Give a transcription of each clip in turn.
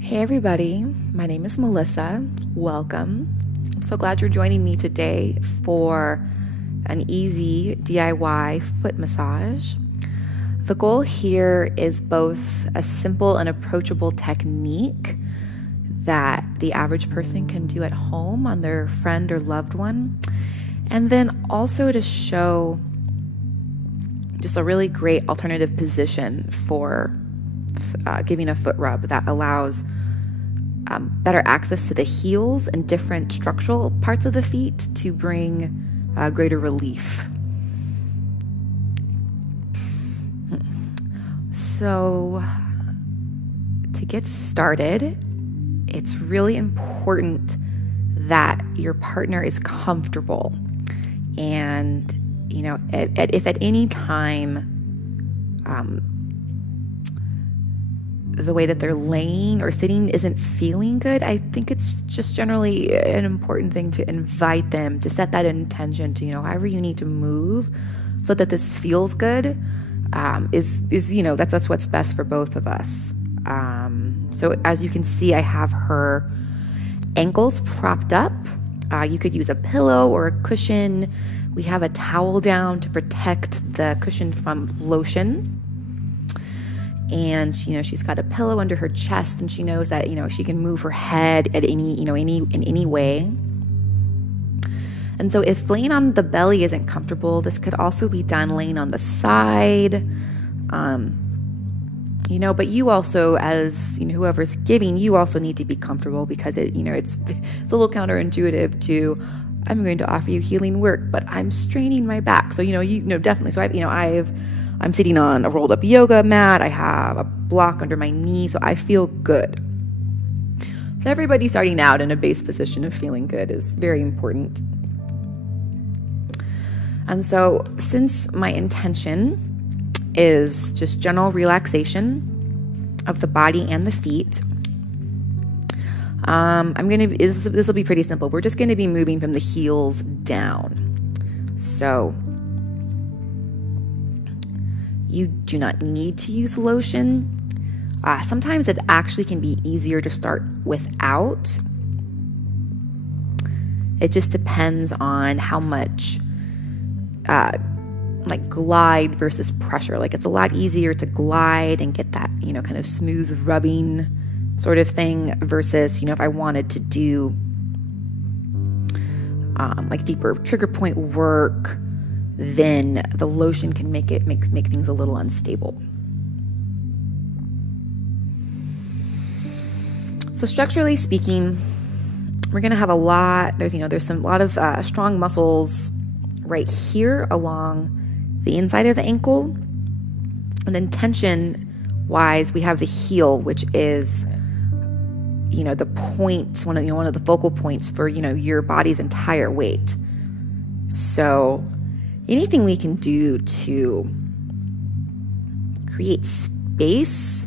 Hey everybody, my name is Melissa. Welcome. I'm so glad you're joining me today for an easy DIY foot massage. The goal here is both a simple and approachable technique that the average person can do at home on their friend or loved one, and then also to show just a really great alternative position for giving a foot rub that allows better access to the heels and different structural parts of the feet to bring greater relief. So to get started, it's really important that your partner is comfortable. And, you know, if at any time the way that they're laying or sitting isn't feeling good, I think it's just generally an important thing to invite them to set that intention to, however you need to move so that this feels good, is that's what's best for both of us. So as you can see, I have her ankles propped up. You could use a pillow or a cushion. We have a towel down to protect the cushion from lotion. And, she's got a pillow under her chest, and she knows that, she can move her head at in any way. And so if laying on the belly isn't comfortable, this could also be done laying on the side. But you also, as whoever's giving, you also need to be comfortable, because it's a little counterintuitive to, I'm going to offer you healing work, but I'm straining my back. So definitely. So I'm sitting on a rolled up yoga mat. I have a block under my knee, so I feel good. So everybody starting out in a base position of feeling good is very important. And so since my intention is just general relaxation of the body and the feet, this will be pretty simple. We're just going to be moving from the heels down. So you do not need to use lotion. Sometimes it actually can be easier to start without. It just depends on how much glide versus pressure. Like, it's a lot easier to glide and get that, kind of smooth rubbing sort of thing versus, if I wanted to do deeper trigger point work, then the lotion can make things a little unstable. So structurally speaking, we're going to have a lot, there's a lot of strong muscles right here along the inside of the ankle. And then tension wise, we have the heel, which is, the point, one of the focal points for, your body's entire weight. So anything we can do to create space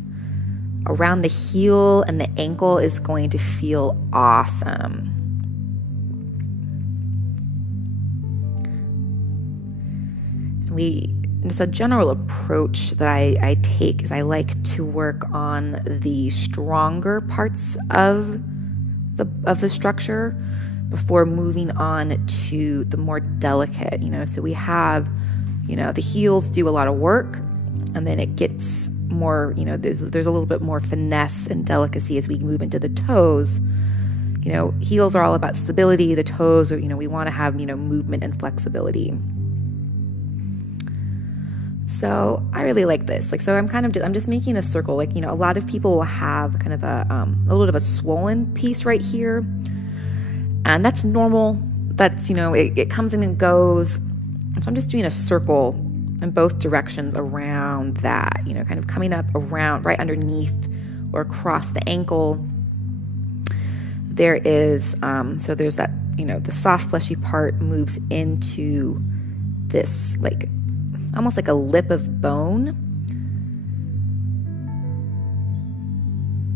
around the heel and the ankle is going to feel awesome. Just a general approach that I take is I like to work on the stronger parts of the structure before moving on to the more delicate, so we have, the heels do a lot of work, and then it gets more, there's a little bit more finesse and delicacy as we move into the toes. Heels are all about stability. The toes are, we want to have, movement and flexibility. So I really like this. So I'm just making a circle. A lot of people will have kind of a little bit of a swollen piece right here. And that's normal. That's, it comes in and goes. So I'm just doing a circle in both directions around that, kind of coming up around right underneath or across the ankle. There is, so there's that, the soft fleshy part moves into this, almost like a lip of bone.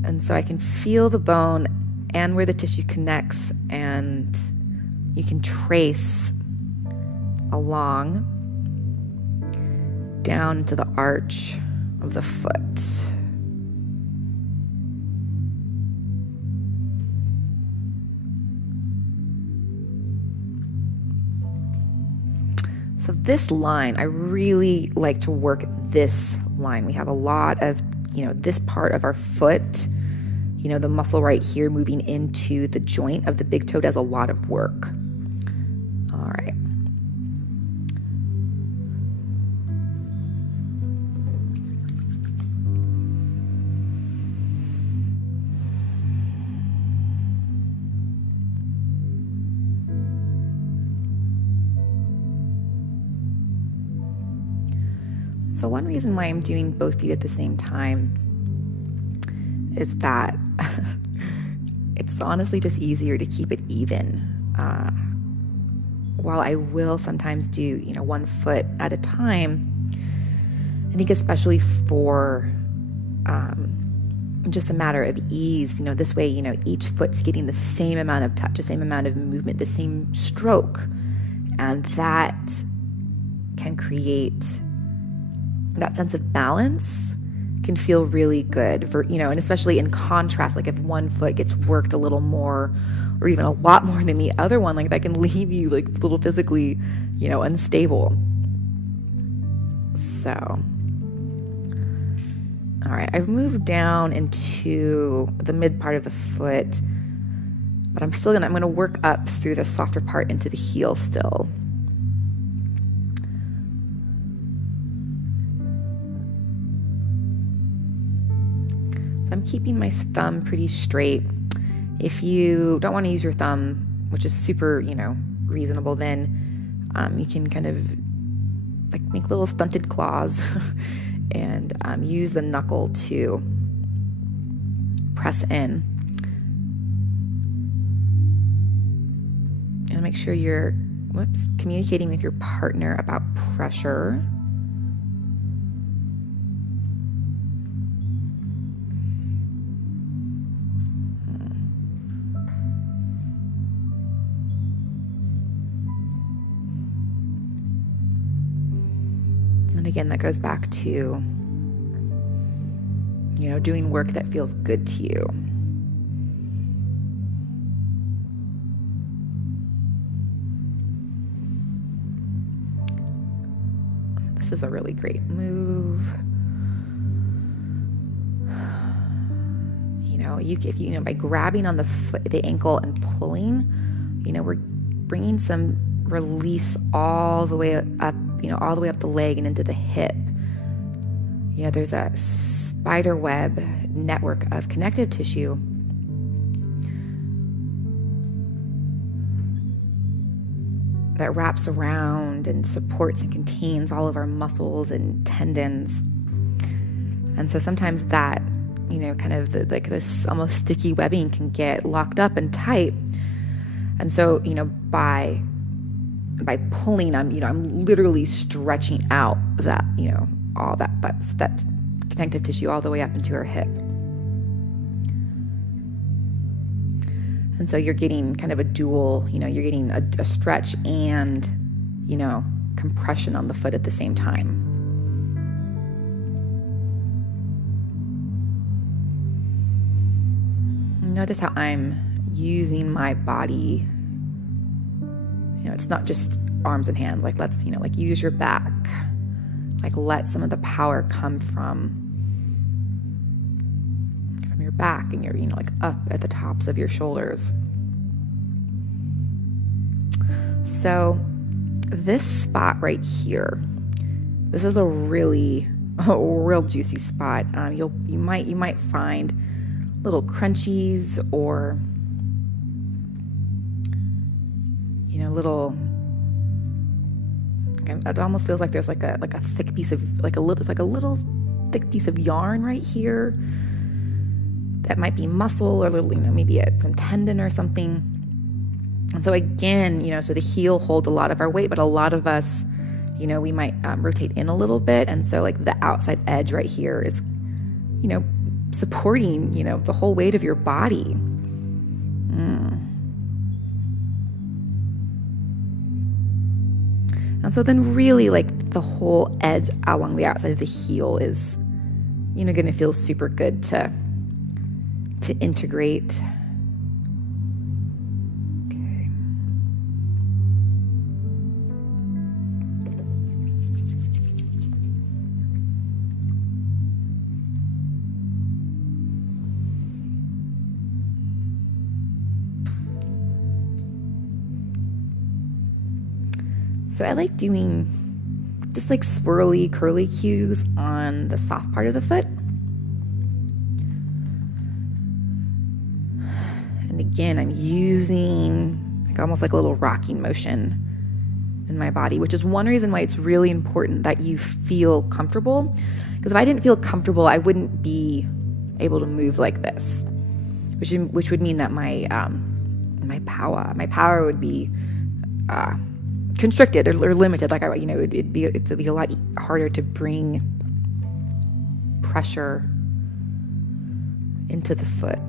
And so I can feel the bone and where the tissue connects, and you can trace along down into the arch of the foot. So this line, I really like to work this line. We have a lot of, this part of our foot, the muscle right here moving into the joint of the big toe does a lot of work. All right. So one reason why I'm doing both feet at the same time is that it's honestly just easier to keep it even. While I will sometimes do, one foot at a time, I think especially for just a matter of ease, this way, each foot's getting the same amount of touch, the same amount of movement, the same stroke. And that can create that sense of balance, can feel really good for, and especially in contrast, like if one foot gets worked a little more or even a lot more than the other one, like that can leave you like a little physically, unstable. So, all right, I've moved down into the mid part of the foot, but I'm going to work up through the softer part into the heel still. I'm keeping my thumb pretty straight. If you don't want to use your thumb, which is super, reasonable, then you can kind of like make little stunted claws and use the knuckle to press in. And make sure you're, communicating with your partner about pressure. Again, that goes back to, doing work that feels good to you. This is a really great move. If by grabbing on the foot, the ankle and pulling, we're bringing some release all the way up, all the way up the leg and into the hip. There's a spider web network of connective tissue that wraps around and supports and contains all of our muscles and tendons. And so sometimes that, kind of this almost sticky webbing can get locked up and tight. And so, by pulling, I'm literally stretching out that, all that connective tissue all the way up into her hip. And so you're getting kind of a dual, you're getting a stretch and, compression on the foot at the same time. Notice how I'm using my body. It's not just arms and hands. Like let's, use your back. Like let some of the power come from your back and your, up at the tops of your shoulders. So this spot right here, this is a real juicy spot. You might find little crunchies or little. It almost feels like there's like a thick piece of a little thick piece of yarn right here. That might be muscle or little, maybe some tendon or something. And so again, so the heel holds a lot of our weight, but a lot of us, we might rotate in a little bit, and so like the outside edge right here is, supporting, the whole weight of your body. And And so then really like the whole edge along the outside of the heel is, going to feel super good to integrate. Okay. So I like doing just like swirly, curly cues on the soft part of the foot. And again, I'm using like almost like a little rocking motion in my body, which is one reason why it's really important that you feel comfortable. Because if I didn't feel comfortable, I wouldn't be able to move like this, which would mean that my power would be constricted or limited. Like it'd be a lot harder to bring pressure into the foot.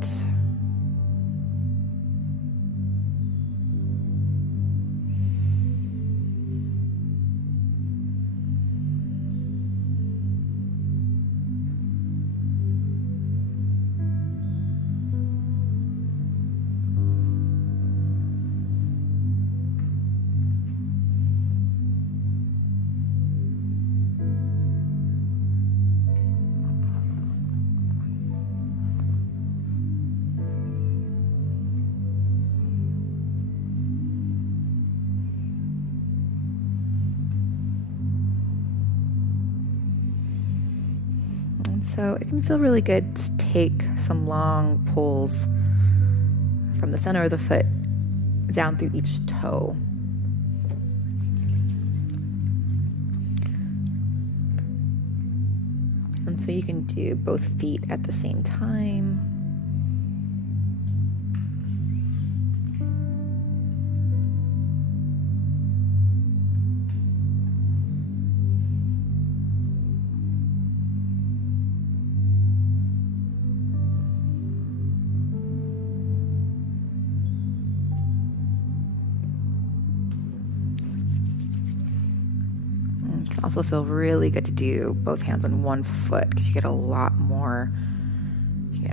So it can feel really good to take some long pulls from the center of the foot down through each toe. And so you can do both feet at the same time. Also feel really good to do both hands on one foot because you get a lot more, you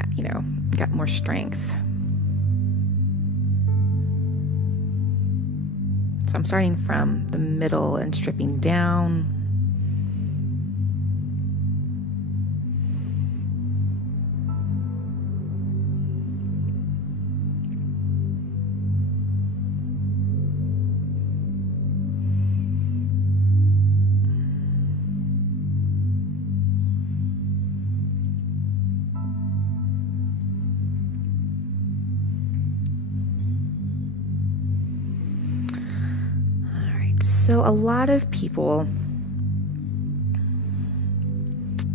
got more strength. So I'm starting from the middle and stripping down. So a lot of people,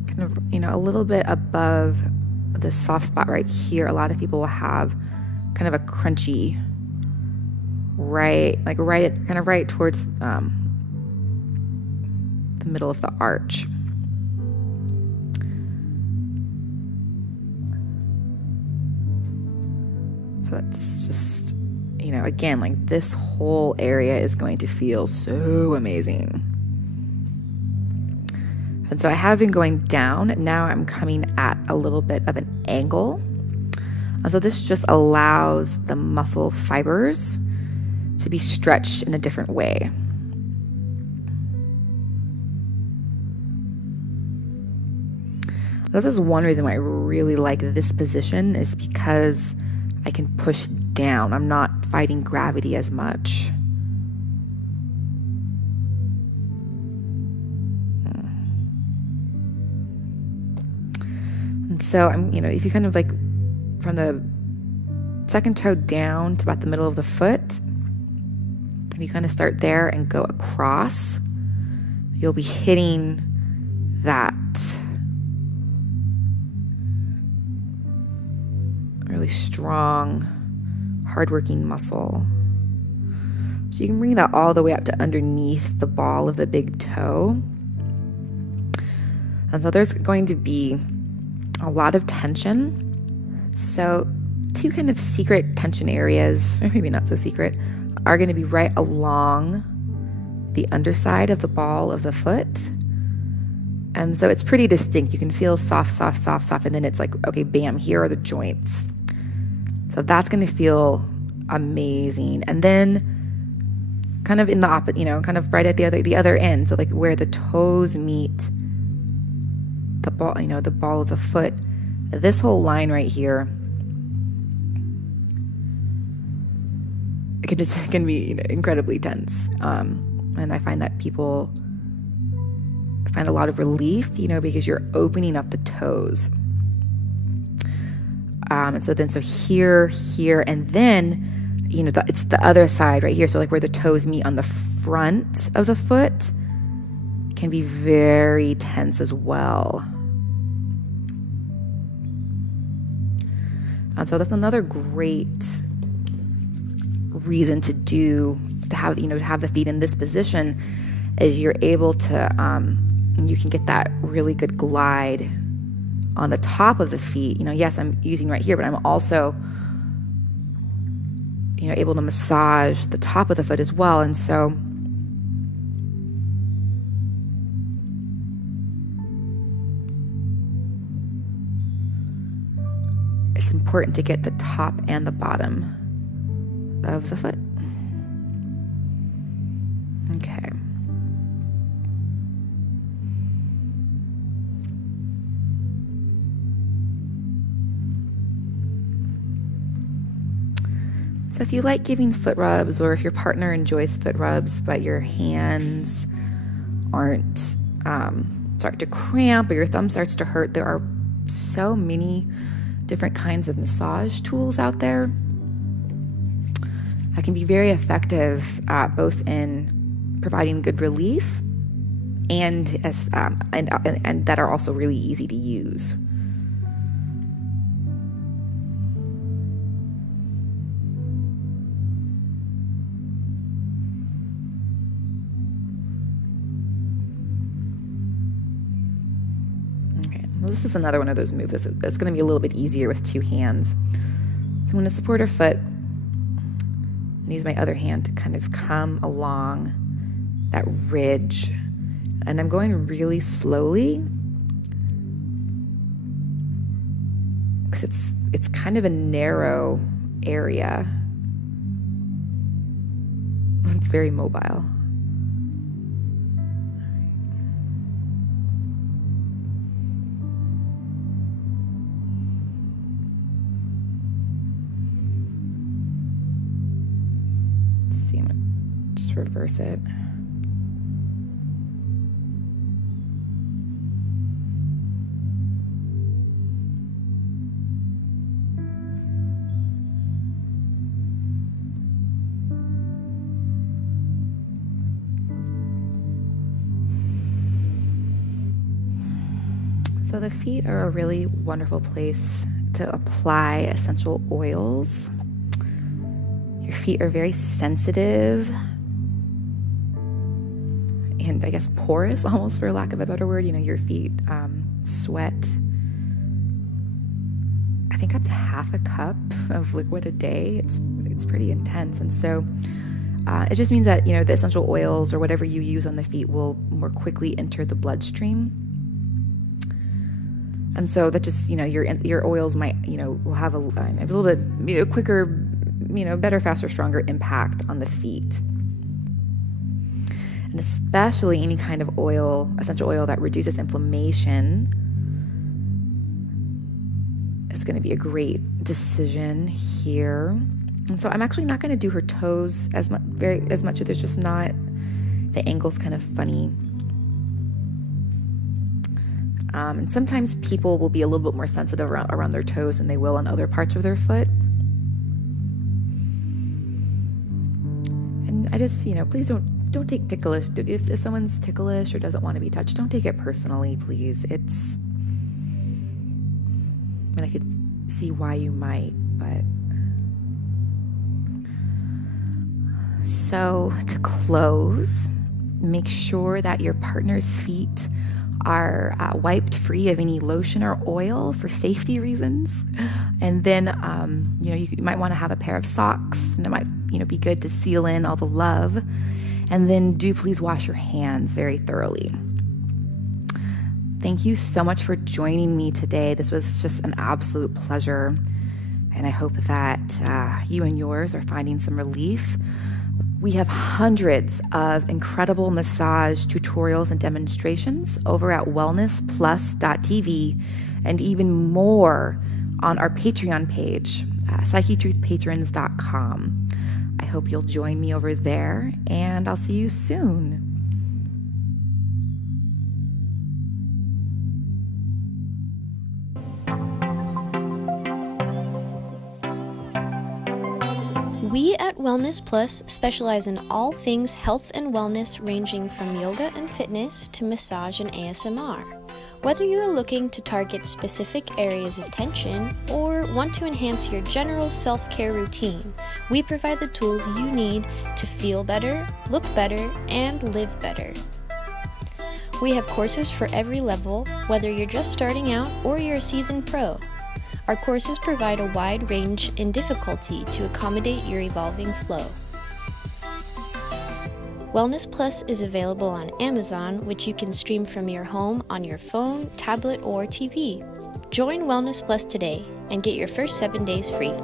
kind of, a little bit above the soft spot right here, a lot of people will have kind of a crunchy, right towards the middle of the arch. So that's just, again, like this whole area is going to feel so amazing. And so I have been going down. Now I'm coming at a little bit of an angle. And so this just allows the muscle fibers to be stretched in a different way. This is one reason why I really like this position, is because I can push down. I'm not fighting gravity as much. And so I'm, if you kind of like from the second toe down to about the middle of the foot, if you kind of start there and go across, you'll be hitting that really strong, hardworking muscle. So you can bring that all the way up to underneath the ball of the big toe. And so there's going to be a lot of tension. So two kind of secret tension areas, or maybe not so secret, are going to be right along the underside of the ball of the foot. And so it's pretty distinct. You can feel soft, soft, soft, soft, and then it's like, okay, bam, here are the joints. So that's going to feel amazing. And then kind of in the opposite, kind of right at the other end. So like where the toes meet the ball, the ball of the foot, this whole line right here, it can be incredibly tense. And I find that people find a lot of relief, because you're opening up the toes. And so here, and then, it's the other side right here. So like where the toes meet on the front of the foot can be very tense as well. And so that's another great reason to have the feet in this position, is you're able to, you can get that really good glide on the top of the feet. Yes, I'm using right here, but I'm also, able to massage the top of the foot as well. And so it's important to get the top and the bottom of the foot. Okay. So if you like giving foot rubs, or if your partner enjoys foot rubs, but your hands aren't, start to cramp, or your thumb starts to hurt, there are so many different kinds of massage tools out there that can be very effective, both in providing good relief and that are also really easy to use. This is another one of those moves that's going to be a little bit easier with two hands. So I'm going to support her foot and use my other hand to kind of come along that ridge. And I'm going really slowly because it's kind of a narrow area. It's very mobile. Reverse it. So the feet are a really wonderful place to apply essential oils. Your feet are very sensitive and I guess porous, almost, for lack of a better word. Your feet sweat, I think, up to half a cup of liquid a day. It's pretty intense. And so it just means that, the essential oils or whatever you use on the feet will more quickly enter the bloodstream. And so that just, your oils might, will have a little bit, quicker, better, faster, stronger impact on the feet. And especially any kind of oil, essential oil that reduces inflammation, is going to be a great decision here. And so I'm actually not going to do her toes as much. There's just not, the angle's kind of funny. And sometimes people will be a little bit more sensitive around their toes than they will on other parts of their foot. And I just, please don't take ticklish. If someone's ticklish or doesn't want to be touched, don't take it personally, please. I could see why you might, but. So to close, make sure that your partner's feet are wiped free of any lotion or oil for safety reasons. And then, you might want to have a pair of socks, and it might, be good to seal in all the love. And then do please wash your hands very thoroughly. Thank you so much for joining me today. This was just an absolute pleasure. And I hope that you and yours are finding some relief. We have hundreds of incredible massage tutorials and demonstrations over at wellnessplus.tv, and even more on our Patreon page, psychetruthpatrons.com. I hope you'll join me over there, and I'll see you soon. We at Wellness Plus specialize in all things health and wellness, ranging from yoga and fitness to massage and ASMR. Whether you are looking to target specific areas of tension or want to enhance your general self-care routine, we provide the tools you need to feel better, look better, and live better. We have courses for every level, whether you're just starting out or you're a seasoned pro. Our courses provide a wide range in difficulty to accommodate your evolving flow. Wellness Plus is available on Amazon, which you can stream from your home on your phone, tablet, or TV. Join Wellness Plus today and get your first 7 days free.